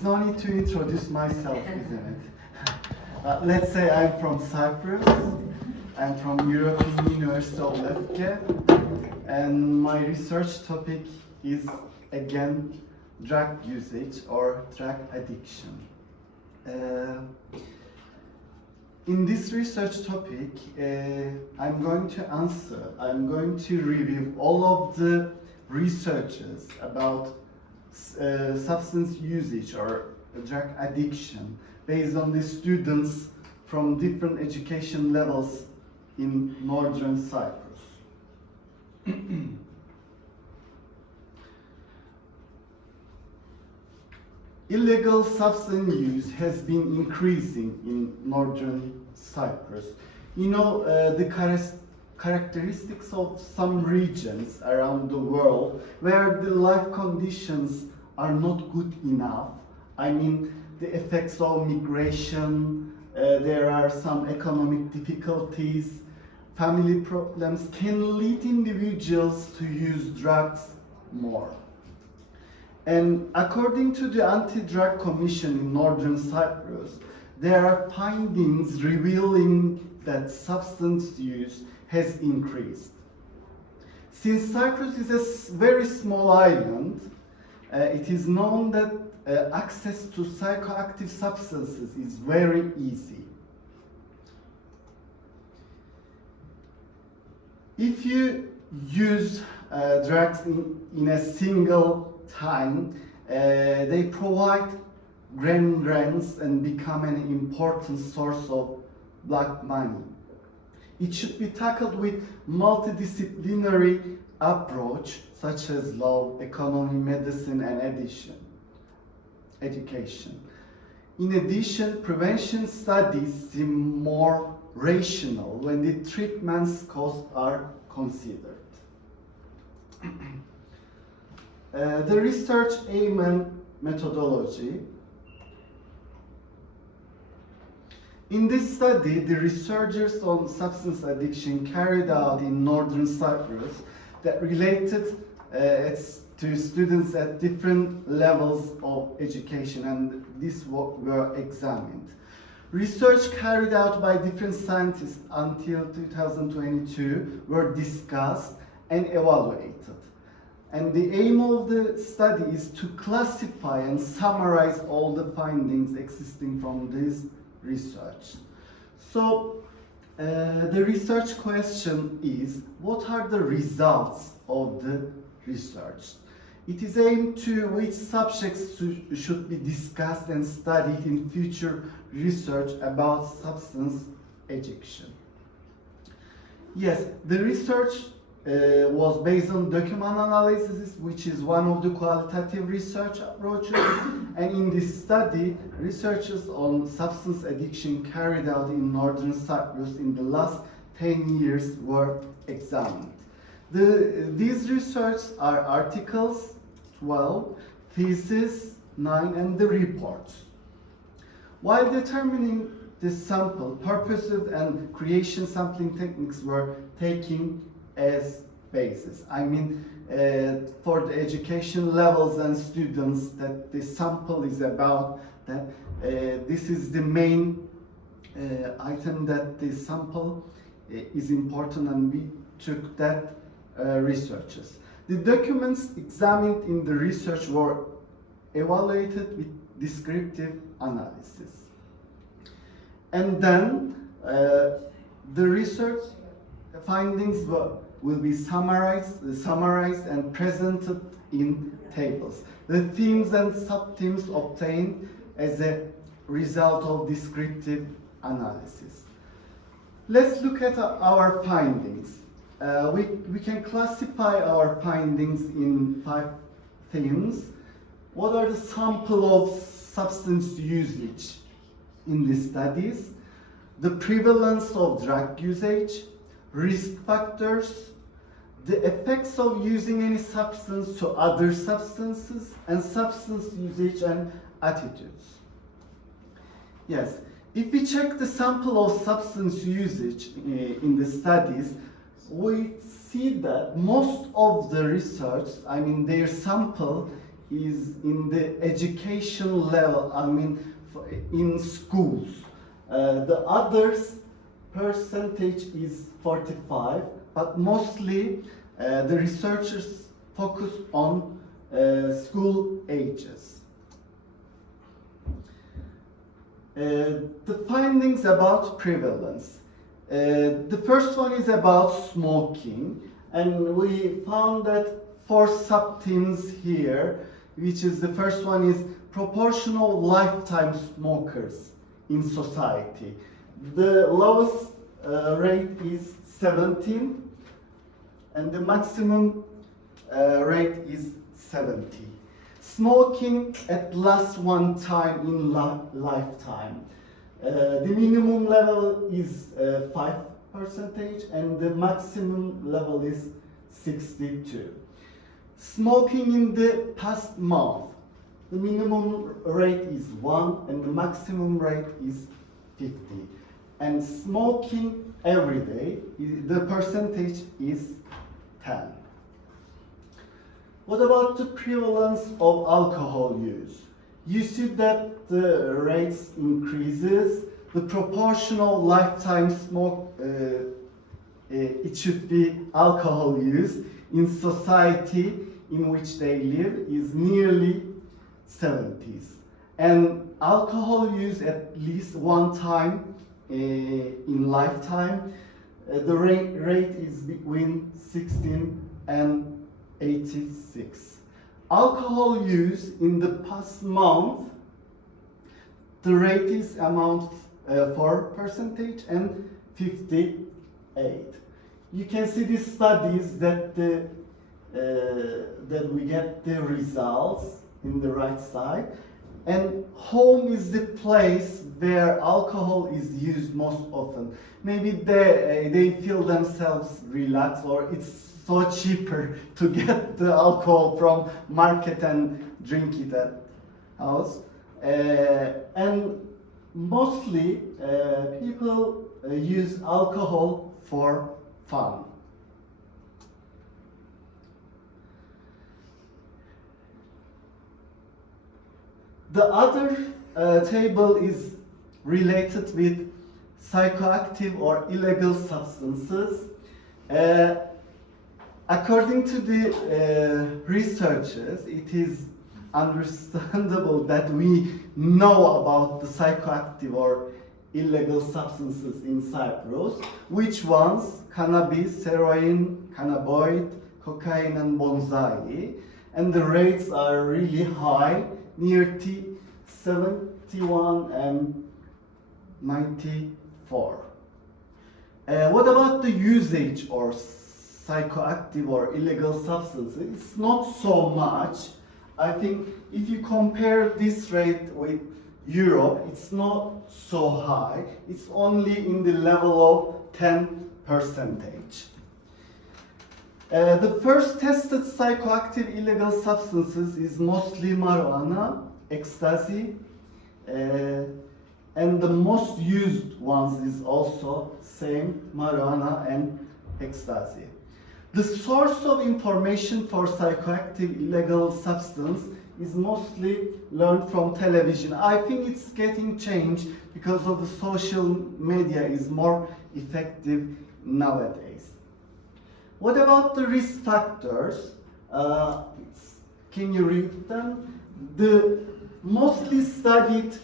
No need to introduce myself, isn't it? Let's say I'm from Cyprus. I'm from European University of Lefke, and my research topic is again drug usage or drug addiction. In this research topic, I'm going to review all of the researches about substance usage or drug addiction based on the students from different education levels in northern Cyprus. Illegal substance use has been increasing in northern Cyprus. You know, the characteristics of some regions around the world where the life conditions are not good enough. I mean, the effects of migration, there are some economic difficulties, family problems can lead individuals to use drugs more. And according to the Anti-Drug Commission in Northern Cyprus, there are findings revealing that substance use has increased. Since Cyprus is a very small island, it is known that access to psychoactive substances is very easy. If you use drugs in a single time, they provide grand rents and become an important source of black money. It should be tackled with multidisciplinary approach such as law, economy, medicine, and education. In addition, prevention studies seem more rational when the treatment's costs are considered. The research aim and methodology. In this study, the researchers on substance addiction carried out in northern Cyprus that related to students at different levels of education, and these were examined. Research carried out by different scientists until 2022 were discussed and evaluated. And the aim of the study is to classify and summarize all the findings existing from this research. So the research question is, what are the results of the research? It is aimed to which subjects should be discussed and studied in future research about substance addiction. Yes, the research was based on document analysis, which is one of the qualitative research approaches. And in this study, researchers on substance addiction carried out in northern Cyprus in the last 10 years were examined. These researches are articles 12, thesis 9, and the reports. While determining the sample, purposive and creation sampling techniques were taken as basis. I mean, for the education levels and students that the sample is about, that this is the main item that the sample is important, and we took that researches. The documents examined in the research were evaluated with descriptive analysis. And then the research findings will be summarized and presented in tables. The themes and sub-themes obtained as a result of descriptive analysis. Let's look at our findings. We can classify our findings in 5 themes. What are the sample of substance usage in the studies? The prevalence of drug usage, risk factors, the effects of using any substance to other substances, and substance usage and attitudes. Yes, if we check the sample of substance usage in the studies, we see that most of the research, I mean their sample, is in the education level, I mean in schools. The others percentage is 45, but mostly the researchers focus on school ages. The findings about prevalence. The first one is about smoking, and we found that 4 sub-themes here, which is the first one is proportional lifetime smokers in society. The lowest rate is 17, and the maximum rate is 70. Smoking at last one time in lifetime. The minimum level is 5%, and the maximum level is 62. Smoking in the past month. The minimum rate is 1 and the maximum rate is 50. And smoking every day, the percentage is 10. What about the prevalence of alcohol use? You see that the rates increases. The proportional lifetime smoke, it should be alcohol use in society in which they live is nearly 70s. And alcohol use at least one time in lifetime, the rate is between 16 and 86. Alcohol use in the past month, the rate is amount 4% and 58. You can see these studies that that we get the results in the right side, and home is the place where alcohol is used most often. Maybe they feel themselves relaxed, or it's so cheaper to get the alcohol from market and drink it at house. And mostly people use alcohol for fun. The other table is related with psychoactive or illegal substances. According to the researchers, it is understandable that we know about the psychoactive or illegal substances in Cyprus. Which ones? Cannabis, heroin, cannabinoid, cocaine, and bonsai. And the rates are really high, near 71 and 94. What about the usage or psychoactive or illegal substances? It's not so much. I think if you compare this rate with Europe, it's not so high. It's only in the level of 10%. The first tested psychoactive illegal substances is mostly marijuana, ecstasy, and the most used ones is also same marijuana and ecstasy. The source of information for psychoactive illegal substance is mostly learned from television. I think it's getting changed because of the social media is more effective nowadays. What about the risk factors? Can you read them? The mostly studied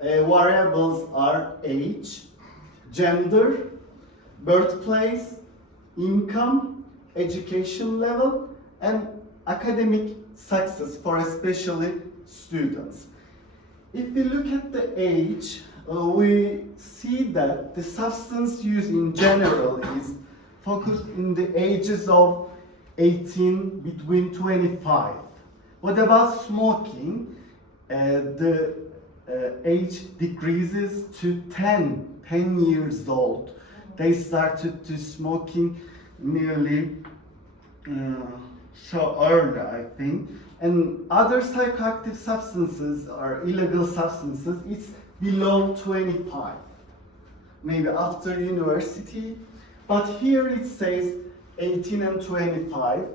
variables are age, gender, birthplace, income, education level, and academic success for especially students. If we look at the age, we see that the substance use in general is focused in the ages of 18 between 25. What about smoking? The age decreases to 10 years old. They started to smoking nearly so early, I think. And other psychoactive substances or illegal substances, it's below 25. Maybe after university. But here it says 18 and 25.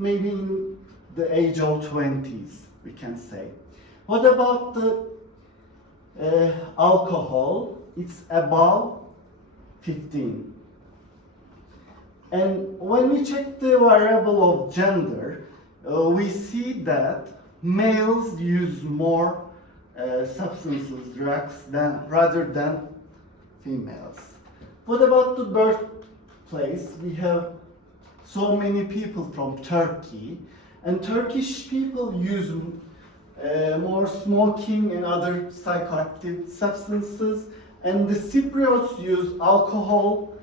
maybe in the age of 20s, we can say. What about the alcohol? It's above 15. And when we check the variable of gender, we see that males use more substances, drugs, rather than females. What about the birthplace? We have so many people from Turkey, and Turkish people use more smoking and other psychoactive substances, and the Cypriots use alcohol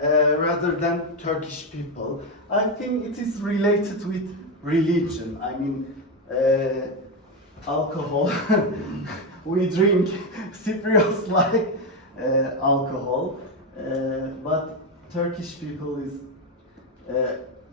rather than Turkish people. I think it is related with religion. I mean, alcohol, we drink, Cypriots like alcohol, but Turkish people is,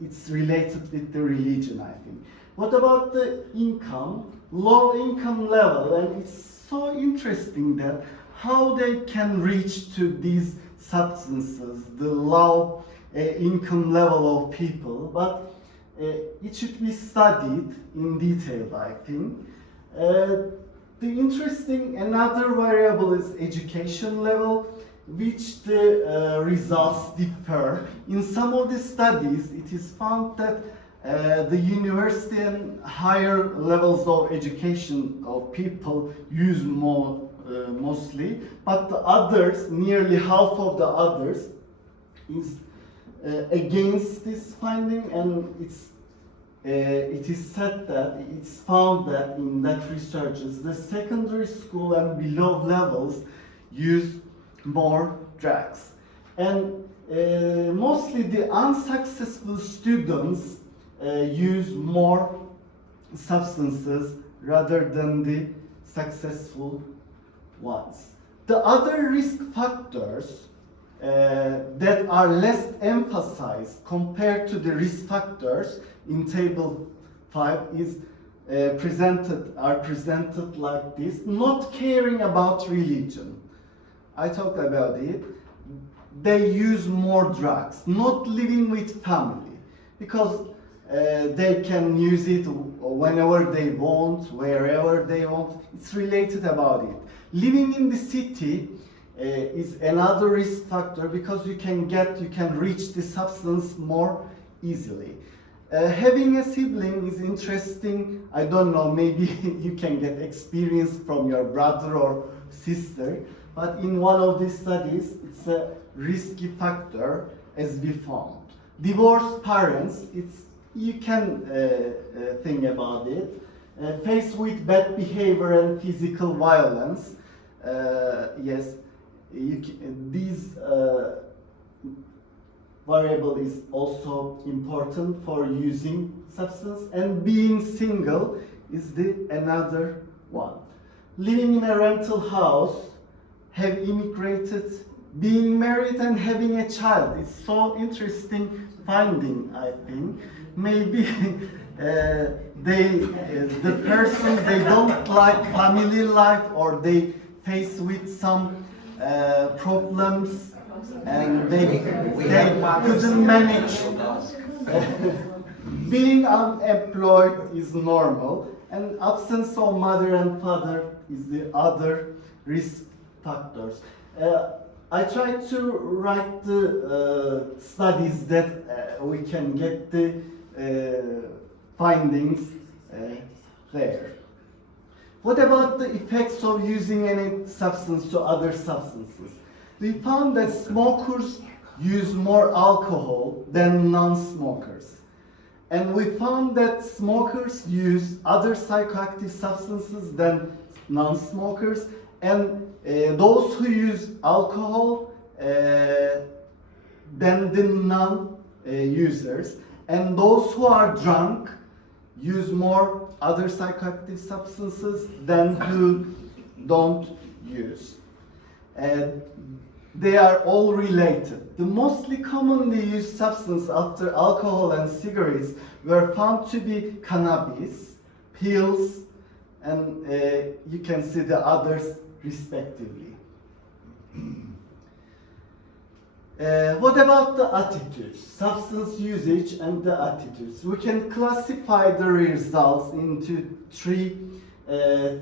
it's related with the religion, I think. What about the income? Low income level, and it's so interesting that how they can reach to these substances, the low income level of people, but it should be studied in detail, I think. The interesting another variable is education level, which the results differ. In some of the studies, it is found that the university and higher levels of education of people use more mostly, but the others, nearly half of the others, is against this finding, and it is said that it's found that in that researches the secondary school and below levels use more drugs, and mostly the unsuccessful students use more substances rather than the successful ones. The other risk factors that are less emphasized compared to the risk factors in table 5 is presented like this. Not caring about religion. I talked about it. They use more drugs. Not living with family, because they can use it whenever they want, wherever they want. It's related about it. Living in the city is another risk factor, because you can reach the substance more easily. Having a sibling is interesting. I don't know, maybe you can get experience from your brother or sister, but in one of these studies, it's a risky factor as we found. Divorced parents, you can think about it. Faced with bad behavior and physical violence, yes, these variable is also important for using substance, and being single is another one. Living in a rental house, have immigrated, being married and having a child. It's so interesting finding, I think. Maybe the person, they don't like family life, or they face with some problems, and they couldn't manage. Being unemployed is normal, and absence of mother and father is the other risk factors. I tried to write the studies that we can get the findings there. What about the effects of using any substance to other substances? We found that smokers use more alcohol than non-smokers. And we found that smokers use other psychoactive substances than non-smokers, and those who use alcohol than the non-users, and those who are drunk use more other psychoactive substances than who don't use. They are all related. The mostly commonly used substance after alcohol and cigarettes were found to be cannabis, pills, and you can see the others respectively. What about the attitudes? Substance usage and the attitudes. We can classify the results into three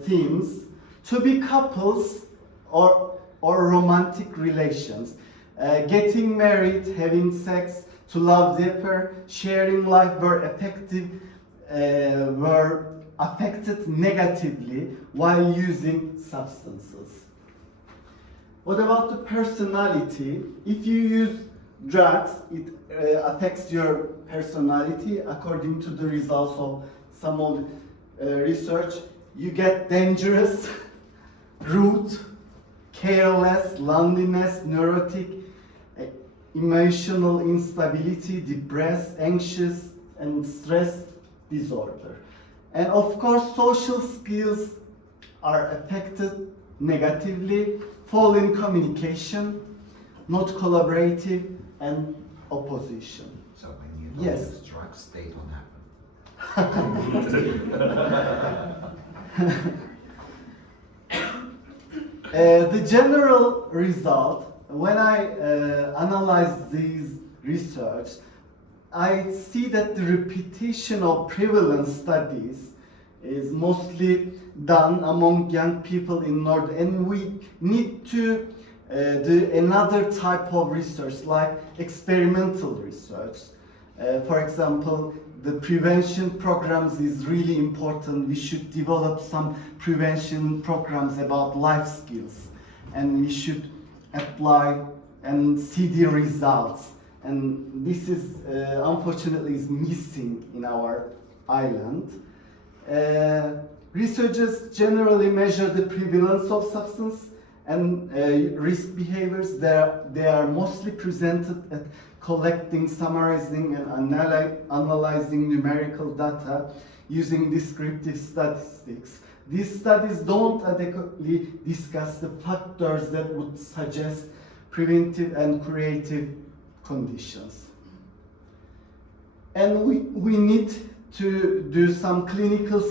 themes: to be couples or romantic relations, getting married, having sex, to love deeper, sharing life were affected negatively while using substances. What about the personality? If you use drugs, it affects your personality. According to the results of some of research, you get dangerous, rude, careless, loneliness, neurotic, emotional instability, depressed, anxious, and stress disorder. And of course, social skills are affected negatively, fall in communication, not collaborative, and opposition. So when you don't use drugs, they don't happen. The general result, when I analyze these research, I see that the repetition of prevalence studies is mostly done among young people in North, and we need to do another type of research, like experimental research. For example, the prevention programs is really important. We should develop some prevention programs about life skills, and we should apply and see the results. And this is unfortunately is missing in our island. Researchers generally measure the prevalence of substance and risk behaviors. They are mostly presented at collecting, summarizing, and analyzing numerical data using descriptive statistics. These studies don't adequately discuss the factors that would suggest preventive and curative conditions. And we need to do some clinical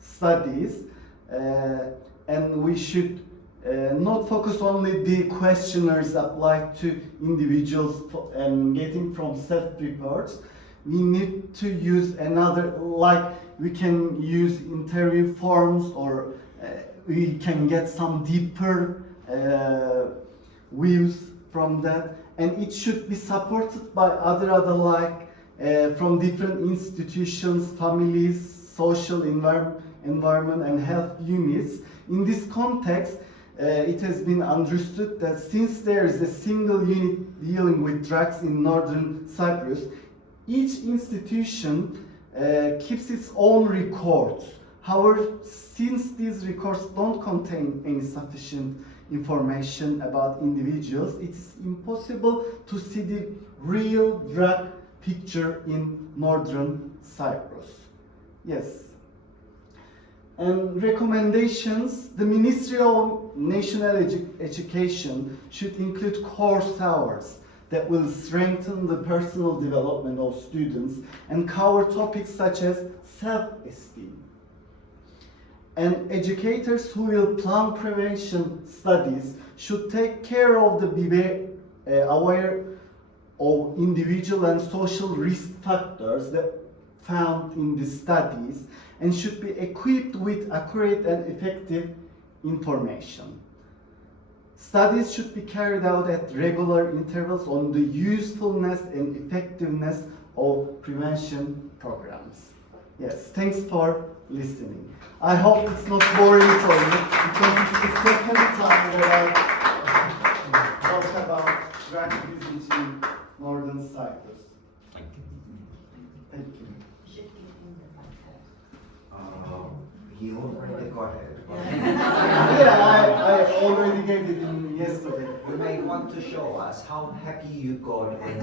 studies, and we should not focus only the questionnaires applied to individuals and getting from self-reports. We need to use another, like we can use interview forms, or we can get some deeper views from that, and it should be supported by other like from different institutions, families, social environment and health units. In this context, it has been understood that since there is a single unit dealing with drugs in northern Cyprus, each institution keeps its own records. However, since these records don't contain any sufficient information about individuals, it is impossible to see the real drug picture in northern Cyprus. Yes. And recommendations: the Ministry of National Education should include course hours that will strengthen the personal development of students and cover topics such as self-esteem. And educators who will plan prevention studies should take care of the aware of individual and social risk factors that found in the studies, and should be equipped with accurate and effective information. Studies should be carried out at regular intervals on the usefulness and effectiveness of prevention programs. Yes, thanks for listening. I hope it's not boring for you, because it's the second time that I talk about drug usage in northern Cyprus. Thank you. Thank you. He already got it. Yeah, I already gave it in yesterday. You may want to show us how happy you got when you